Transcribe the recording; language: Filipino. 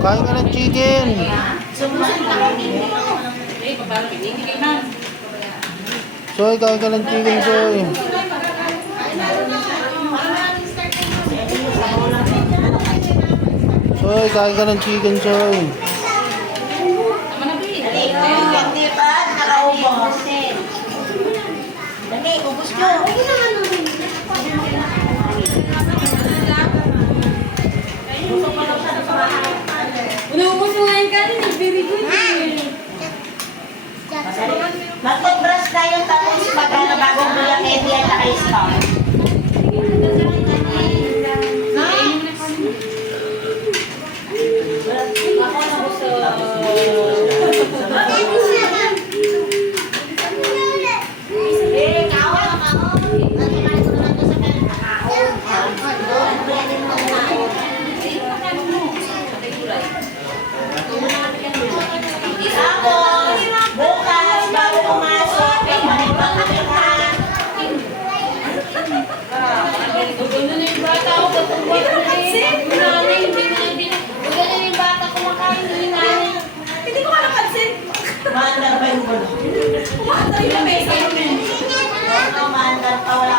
Kain ka ng chicken. Soy, kain ka ng chicken, Soy. Soy, kain ka ng chicken, Soy. Hindi pa, nakaubos. Dali, ubos nyo. Unaubos mo nga yung kanin, very good. Mag-brush tayo tapos pagkano bagong bilang Eddie at saka Star. Ako na gusto. Tapos, bukas, bago pumasok, may panipagpapalitan. Ano na yung bata ako, katungkot ko na yung nanay, hindi na Maganda na yung bata kumakain na yung nanay. Hindi ko makapansin. Maandar pa yung gulo. Kumakanta yung lamesa. Maandar pa, wala